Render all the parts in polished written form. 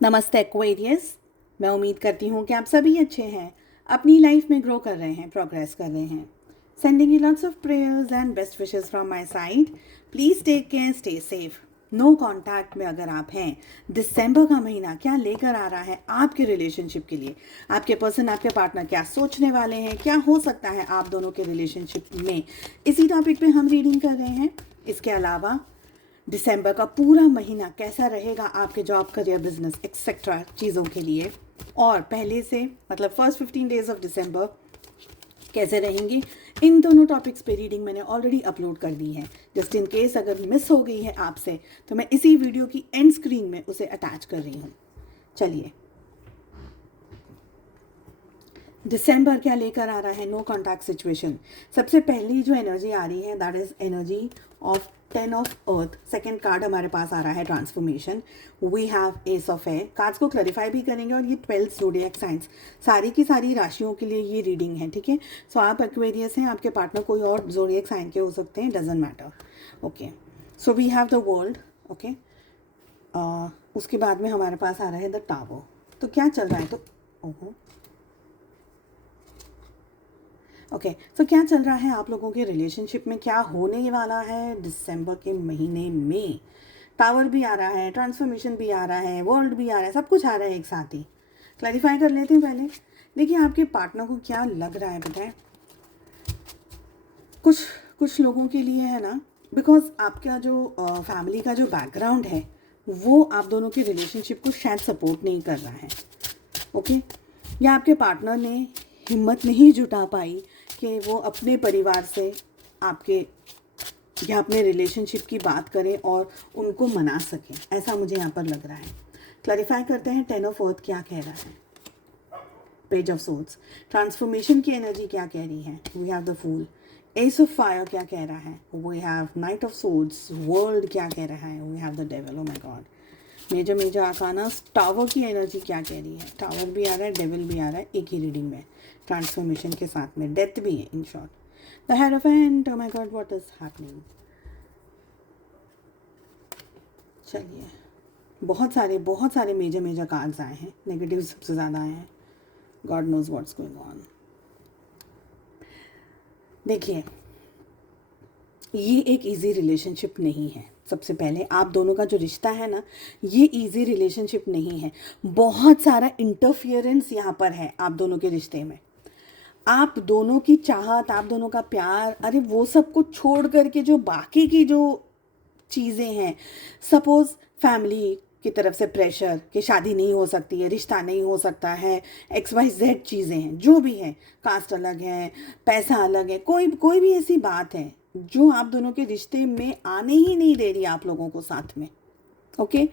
नमस्ते एक्वेरियस। मैं उम्मीद करती हूँ कि आप सभी अच्छे हैं, अपनी लाइफ में ग्रो कर रहे हैं, प्रोग्रेस कर रहे हैं। Sending you lots of prayers and best wishes from my side. Please take care, stay safe. No contact में अगर आप हैं, दिसंबर का महीना क्या लेकर आ रहा है आपके रिलेशनशिप के लिए, आपके पर्सन, आपके पार्टनर क्या सोचने वाले हैं, क्या हो सकता है आप दोनों के रिलेशनशिप में, इसी टॉपिक पे हम रीडिंग कर रहे हैं। इसके अलावा दिसंबर का पूरा महीना कैसा रहेगा आपके जॉब, करियर, बिजनेस एक्सेट्रा चीज़ों के लिए, और पहले से मतलब फर्स्ट 15 डेज ऑफ दिसंबर कैसे रहेंगे, इन दोनों टॉपिक्स पे रीडिंग मैंने ऑलरेडी अपलोड कर दी है। जस्ट इन केस अगर मिस हो गई है आपसे तो मैं इसी वीडियो की एंड स्क्रीन में उसे अटैच कर रही हूँ। चलिए, दिसंबर क्या लेकर आ रहा है नो कॉन्टैक्ट सिचुएशन। सबसे पहली जो एनर्जी आ रही है that is energy of 10 of earth. Second card हमारे पास आ रहा है transformation. We have ace of air. Cards को क्लैरिफाई भी करेंगे और ये 12 ज़ोडिएक साइंस सारी की सारी राशियों के लिए ये रीडिंग है, ठीक है। सो आप एक्वेरियस हैं, आपके पार्टनर कोई और ज़ोडिएक साइन के हो सकते हैं, doesn't matter. Okay, so we have the world. Okay, उसके बाद में हमारे पास आ रहा है द टावर। तो क्या चल रहा है, तो ओहो ओके, सो क्या चल रहा है आप लोगों के रिलेशनशिप में, क्या होने वाला है दिसंबर के महीने में। टावर भी आ रहा है, ट्रांसफॉर्मेशन भी आ रहा है, वर्ल्ड भी आ रहा है, सब कुछ आ रहा है एक साथ ही। क्लैरिफाई कर लेते हैं पहले। देखिए आपके पार्टनर को क्या लग रहा है पता है, कुछ कुछ लोगों के लिए है ना, बिकॉज आपका जो फैमिली का जो बैकग्राउंड है वो आप दोनों के रिलेशनशिप को शायद सपोर्ट नहीं कर रहा है। ओके, या आपके पार्टनर ने हिम्मत नहीं जुटा पाई कि वो अपने परिवार से आपके या अपने रिलेशनशिप की बात करें और उनको मना सकें, ऐसा मुझे यहाँ पर लग रहा है। क्लैरिफाई करते हैं 10 ऑफ अर्थ क्या कह रहा है। पेज ऑफ सोर्ड्स, ट्रांसफॉर्मेशन की एनर्जी क्या कह रही है। We have the fool. Ace of fire क्या कह रहा है। We have knight of swords. World क्या कह रहा है। We have the devil. Oh my God, major major arcana. Tower की एनर्जी क्या कह रही है। टावर भी आ रहा है, डेविल भी आ रहा है एक ही रीडिंग में, ट्रांसफॉर्मेशन के साथ में डेथ भी है। In short the hierophant. O my God, what is happening. चलिए, बहुत सारे मेजर मेजर कार्ड्स आए हैं, नेगेटिव सबसे ज़्यादा आए हैं। God knows what's going on. देखिए, ये एक इजी रिलेशनशिप नहीं है। सबसे पहले आप दोनों का जो रिश्ता है ना, ये इजी रिलेशनशिप नहीं है। बहुत सारा इंटरफियरेंस यहाँ पर है आप दोनों के रिश्ते में। आप दोनों की चाहत, आप दोनों का प्यार, अरे वो सब कुछ छोड़ करके जो बाकी की जो चीज़ें हैं, सपोज फैमिली की तरफ से प्रेशर कि शादी नहीं हो सकती है, रिश्ता नहीं हो सकता है, XYZ चीज़ें हैं, जो भी है, कास्ट अलग है, पैसा अलग है, कोई कोई भी ऐसी बात है जो आप दोनों के रिश्ते में आने ही नहीं दे रही आप लोगों को साथ में। ओके,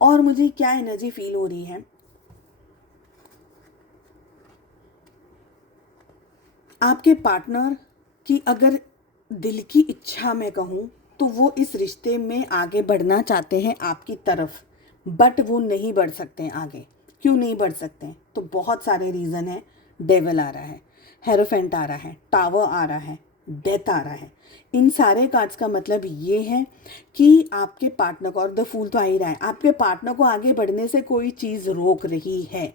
और मुझे क्या एनर्जी फील हो रही है, आपके पार्टनर की अगर दिल की इच्छा मैं कहूँ तो वो इस रिश्ते में आगे बढ़ना चाहते हैं आपकी तरफ, बट वो नहीं बढ़ सकते हैं आगे। क्यों नहीं बढ़ सकते हैं, तो बहुत सारे रीज़न है। डेविल आ रहा है, हेरोफेंट आ रहा है, टावर आ रहा है, डेथ आ रहा है। इन सारे कार्ड्स का मतलब ये है कि आपके पार्टनर को, और द फूल तो आ ही रहा है, आपके पार्टनर को आगे बढ़ने से कोई चीज़ रोक रही है।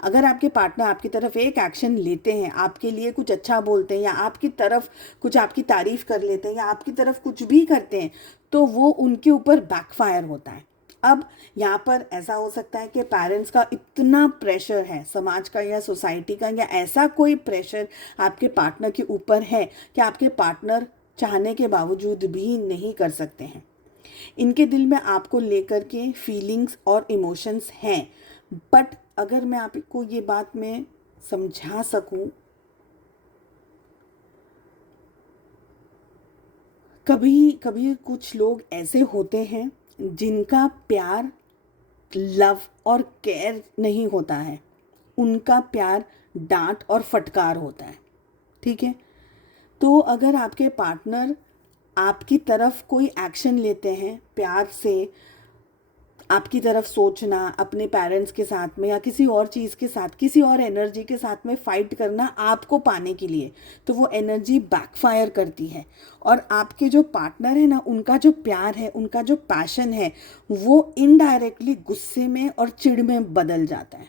अगर आपके पार्टनर आपकी तरफ एक एक्शन लेते हैं, आपके लिए कुछ अच्छा बोलते हैं, या आपकी तरफ कुछ आपकी तारीफ कर लेते हैं, या आपकी तरफ कुछ भी करते हैं, तो वो उनके ऊपर बैकफायर होता है। अब यहाँ पर ऐसा हो सकता है कि पेरेंट्स का इतना प्रेशर है, समाज का या सोसाइटी का, या ऐसा कोई प्रेशर आपके पार्टनर के ऊपर है कि आपके पार्टनर चाहने के बावजूद भी नहीं कर सकते हैं। इनके दिल में आपको लेकर के फीलिंग्स और इमोशंस हैं, बट अगर मैं आपको ये बात में समझा सकूं, कभी कभी कुछ लोग ऐसे होते हैं जिनका प्यार, लव और केयर नहीं होता है, उनका प्यार डांट और फटकार होता है, ठीक है। तो अगर आपके पार्टनर आपकी तरफ कोई एक्शन लेते हैं प्यार से, आपकी तरफ सोचना, अपने पेरेंट्स के साथ में या किसी और चीज़ के साथ, किसी और एनर्जी के साथ में फाइट करना आपको पाने के लिए, तो वो एनर्जी बैकफायर करती है। और आपके जो पार्टनर है ना, उनका जो प्यार है, उनका जो पैशन है, वो इनडायरेक्टली गुस्से में और चिढ़ में बदल जाता है।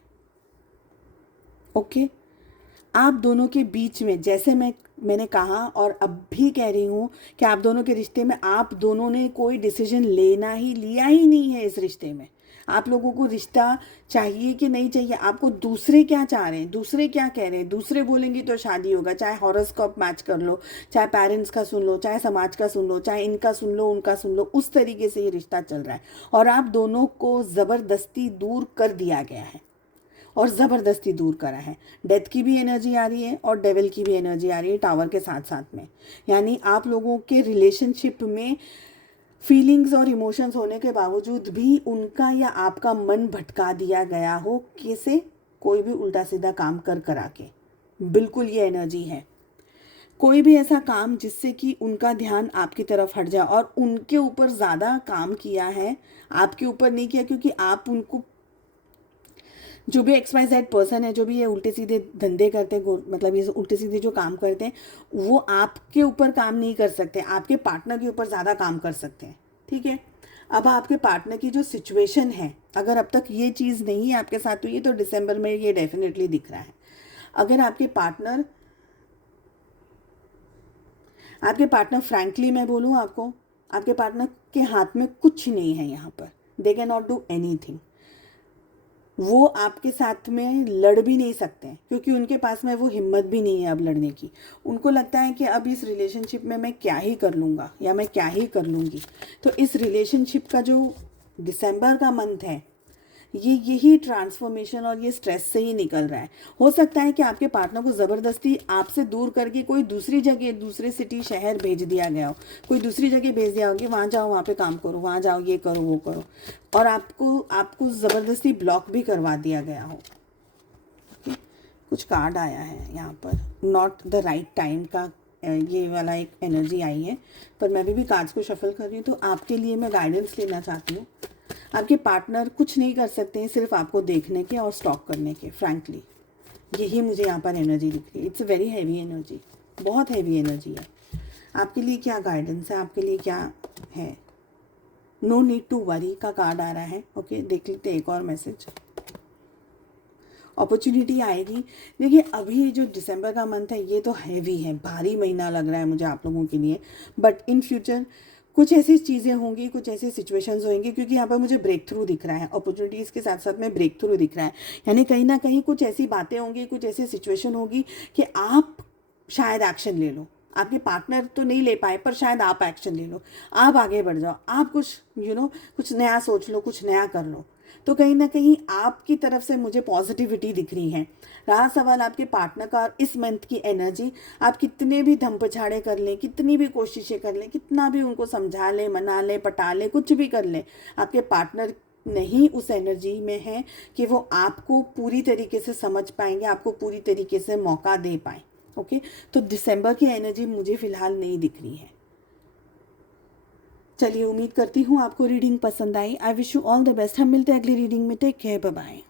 ओके, आप दोनों के बीच में, जैसे मैंने कहा और अब भी कह रही हूँ कि आप दोनों के रिश्ते में आप दोनों ने कोई डिसीजन लिया ही नहीं है। इस रिश्ते में आप लोगों को रिश्ता चाहिए कि नहीं चाहिए, आपको दूसरे क्या चाह रहे हैं, दूसरे क्या कह रहे हैं, दूसरे बोलेंगे तो शादी होगा, चाहे हॉरोस्कोप मैच कर लो, चाहे पेरेंट्स का सुन लो, चाहे समाज का सुन लो, चाहे इनका सुन लो, उनका सुन लो, उस तरीके से ये रिश्ता चल रहा है। और आप दोनों को ज़बरदस्ती दूर कर दिया गया है, और ज़बरदस्ती दूर करा है। डेथ की भी एनर्जी आ रही है और डेविल की भी एनर्जी आ रही है टावर के साथ साथ में। यानी आप लोगों के रिलेशनशिप में फीलिंग्स और इमोशंस होने के बावजूद भी उनका या आपका मन भटका दिया गया हो, कैसे, कोई भी उल्टा सीधा काम करा के। बिल्कुल ये एनर्जी है। कोई भी ऐसा काम जिससे कि उनका ध्यान आपकी तरफ हट जाए, और उनके ऊपर ज़्यादा काम किया है, आपके ऊपर नहीं किया, क्योंकि आप उनको, जो भी XYZ पर्सन है, जो भी ये उल्टे सीधे धंधे करते हैं, मतलब ये उल्टे सीधे जो काम करते हैं, वो आपके ऊपर काम नहीं कर सकते, आपके पार्टनर के ऊपर ज़्यादा काम कर सकते हैं। ठीक है, अब आपके पार्टनर की जो सिचुएशन है, अगर अब तक ये चीज़ नहीं आपके साथ हुई है तो दिसंबर में ये डेफिनेटली दिख रहा है। अगर आपके पार्टनर फ्रैंकली मैं बोलूँ आपको, आपके पार्टनर के हाथ में कुछ नहीं है यहाँ पर। They can not do anything. वो आपके साथ में लड़ भी नहीं सकते हैं, क्योंकि उनके पास में वो हिम्मत भी नहीं है अब लड़ने की। उनको लगता है कि अब इस रिलेशनशिप में मैं क्या ही कर लूँगा या मैं क्या ही कर लूँगी। तो इस रिलेशनशिप का जो दिसंबर का मंथ है, ये यही ट्रांसफॉर्मेशन और ये स्ट्रेस से ही निकल रहा है। हो सकता है कि आपके पार्टनर को ज़बरदस्ती आपसे दूर करके कोई दूसरी जगह, दूसरे सिटी, शहर भेज दिया गया हो, कोई दूसरी जगह भेज दिया हो कि वहाँ जाओ, वहाँ पे काम करो, वहाँ जाओ, ये करो, वो करो, और आपको ज़बरदस्ती ब्लॉक भी करवा दिया गया हो। कुछ कार्ड आया है यहाँ पर, नॉट द राइट टाइम का, ये वाला एक एनर्जी आई है। पर मैं भी कार्ड्स को शफल कर रही हूँ, तो आपके लिए मैं गाइडेंस लेना चाहती हूँ। आपके पार्टनर कुछ नहीं कर सकते हैं सिर्फ आपको देखने के और स्टॉक करने के, फ्रैंकली यही मुझे यहाँ पर एनर्जी दिख रही है। It's a very heavy energy, बहुत हैवी एनर्जी है। आपके लिए क्या गाइडेंस है, आपके लिए क्या है? नो नीड टू वरी का कार्ड आ रहा है। ओके, देख लेते एक और मैसेज। अपॉर्चुनिटी आएगी। देखिए, अभी जो दिसंबर का मंथ है ये तो हैवी है, भारी महीना लग रहा है मुझे आप लोगों के लिए, बट इन फ्यूचर कुछ ऐसी चीज़ें होंगी, कुछ ऐसी सिचुएशंस होंगी, क्योंकि यहाँ पर मुझे ब्रेक थ्रू दिख रहा है। अपॉर्चुनिटीज़ के साथ साथ में ब्रेक थ्रू दिख रहा है, यानी कहीं ना कहीं कुछ ऐसी बातें होंगी, कुछ ऐसी सिचुएशन होगी कि आप शायद एक्शन ले लो। आपके पार्टनर तो नहीं ले पाए, पर शायद आप एक्शन ले लो, आप आगे बढ़ जाओ, आप कुछ कुछ नया सोच लो, कुछ नया कर लो। तो कहीं ना कहीं आपकी तरफ से मुझे पॉजिटिविटी दिख रही है। रहा सवाल आपके पार्टनर का और इस मंथ की एनर्जी, आप कितने भी धमपछाड़े कर लें, कितनी भी कोशिशें कर लें, कितना भी उनको समझा लें, मना लें, पटा लें, कुछ भी कर लें, आपके पार्टनर नहीं उस एनर्जी में है कि वो आपको पूरी तरीके से समझ पाएंगे, आपको पूरी तरीके से मौका दे पाए। ओके, तो दिसंबर की एनर्जी मुझे फ़िलहाल नहीं दिख रही है। चलिए, उम्मीद करती हूँ आपको रीडिंग पसंद आई। I wish you all the best. हम मिलते हैं अगली रीडिंग में। Take care, bye bye.